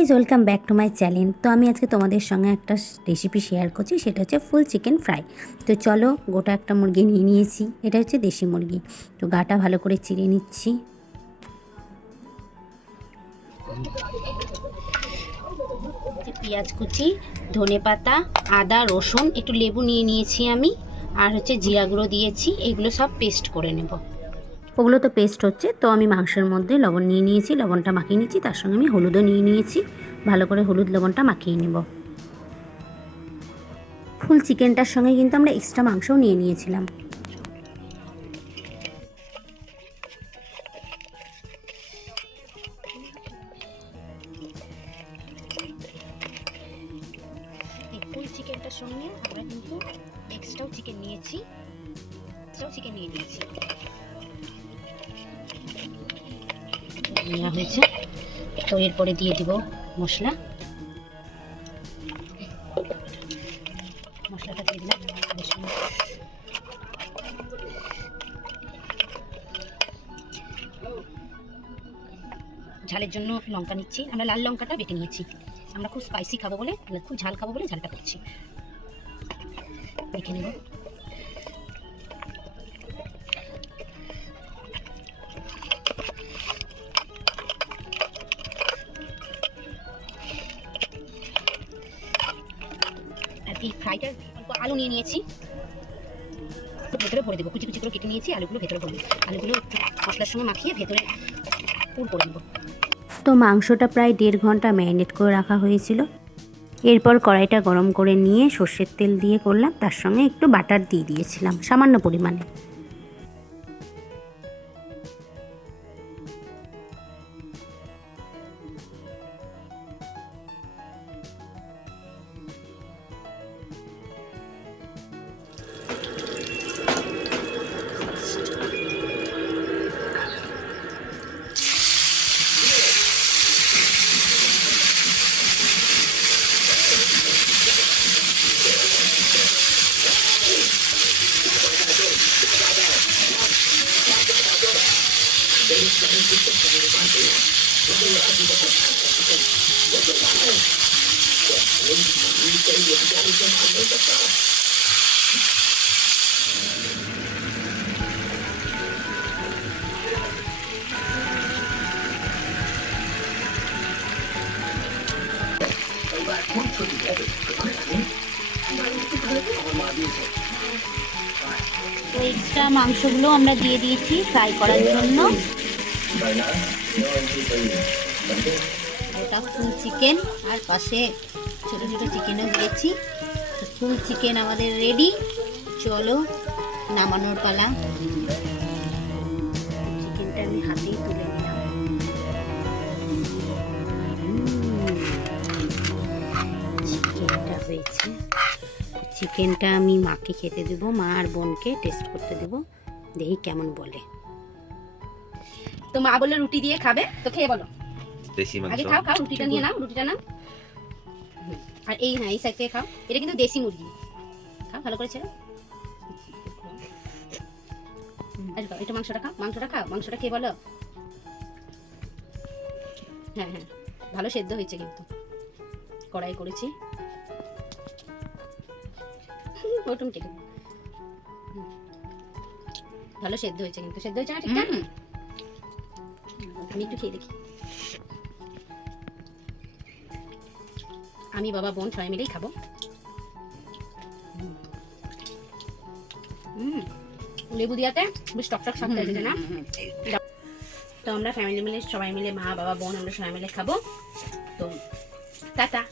Guys, welcome back to my channel. তো আমি আজকে তোমাদের সঙ্গে একটা রেসিপি শেয়ার করছি, সেটা হচ্ছে ফুল চিকেন ফ্রাই। তো চলো, গোটা একটা মুরগি নিয়ে নিয়েছি, এটা হচ্ছে দেশি মুরগি। তো গাটা ভালো করে চিড়ে নিচ্ছি। পেঁয়াজ কুচি, ধনে পাতা, আদা, রসুন, একটু লেবু নিয়ে নিয়েছি আমি, আর হচ্ছে জিরা গুঁড়ো দিয়েছি। এগুলো সব পেস্ট করে নেব। ওগুলো তো পেস্ট হচ্ছে, তো আমি মাংসের মধ্যে লবণ নিয়ে নিয়েছি, লবণটা মাখিয়ে নিয়েছি। তার সঙ্গে আমি হলুদও নিয়ে নিয়েছি, ভালো করে হলুদ লবণটা মাখিয়ে নেব। ফুল চিকেনটার সঙ্গে কিন্তু আমরা এক্সট্রা মাংসও নিয়ে নিয়েছিলাম। এই ফুল চিকেনটার সঙ্গে আমরা কিন্তু এক্সট্রাও চিকেন নিয়ে নিয়েছি। নেওয়া হয়েছে, তো এরপরে দিয়ে দিব মশলাটা দিয়ে দিলাম। ঝালের জন্য লঙ্কা নিচ্ছি, আমরা লাল লঙ্কাটা বেটে নিয়েছি। আমরা খুব স্পাইসি খাবো বলে, খুব ঝাল খাবো বলে ঝালটা করছি। দেখে নেব। এই ফ্রাইটার অল্প আলু নিয়ে নিয়েছি, ভেতরে ভরে দেবো। কুচি কুচি করে কেটে নিয়েছি, আলুগুলো ভেতরে ভরবো। আলুগুলো মশলার সঙ্গে মাখিয়ে ভেতরে পুর করে দেবো। তো মাংসটা প্রায় 1.5 ঘন্টা ম্যারিনেট করে রাখা হয়েছিল। এরপর কড়াইটা গরম করে নিয়ে সর্ষের তেল দিয়ে করলাম, তার সঙ্গে একটু বাটার দিয়ে দিয়েছিলাম সামান্য পরিমাণে। তো এক্সট্রা মাংসগুলো আমরা দিয়ে দিয়েছি ফ্রাই করার জন্য। ওটা ফুল চিকেন, আর পাশে ছোটো ছোটো চিকেনও দিয়েছি। ফুল চিকেন আমাদের রেডি। চলো, নামানোর পালা। চিকেনটা আমি হাতেই তুলে নিলাম। চিকেনটা হয়েছে। চিকেনটা আমি মাকে খেতে দেবো, মা আর বোনকে টেস্ট করতে দেবো, দেখি কেমন বলে। তো মা বলে রুটি দিয়ে খাবে, তো খেয়ে বলো। আগে খাও, রুটিটা নিয়ে নাও, রুটিটা নাও। আর এই এই সাইড থেকে খাও। এটা কিন্তু দেশি মুরগি। খাও ভালো করে ছেড়ে। একটু মাংসটা খাও, মাংসটা খেয়ে বলো। হ্যাঁ, ভালো সেদ্ধ হয়েছে, কিন্তু কড়াই করেছি। ভালো সেদ্ধ হয়েছে, কিন্তু সেদ্ধ হয়েছে না ঠিকঠাক? আমি একটু খেয়ে দেখি। আমি বাবা বোন সবাই মিলেই খাবো। লেবু দিয়াতে বেশ টকটক স্বাদ হয়েছে না? তো আমরা ফ্যামিলি মিলে সবাই মিলে, মা বাবা বোন, আমরা সবাই মিলে খাবো। তো টাটা।